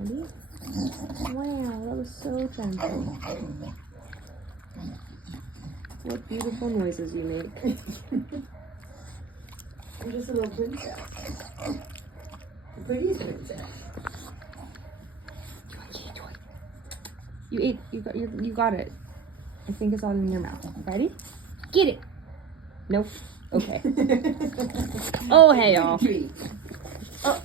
Ready? Wow, that was so gentle. What beautiful noises you make. I'm just a little princess. The prettiest princess. You ate. You got it. I think it's all in your mouth. Ready? Get it. Nope. Okay. Oh hey y'all. Treat. Oh.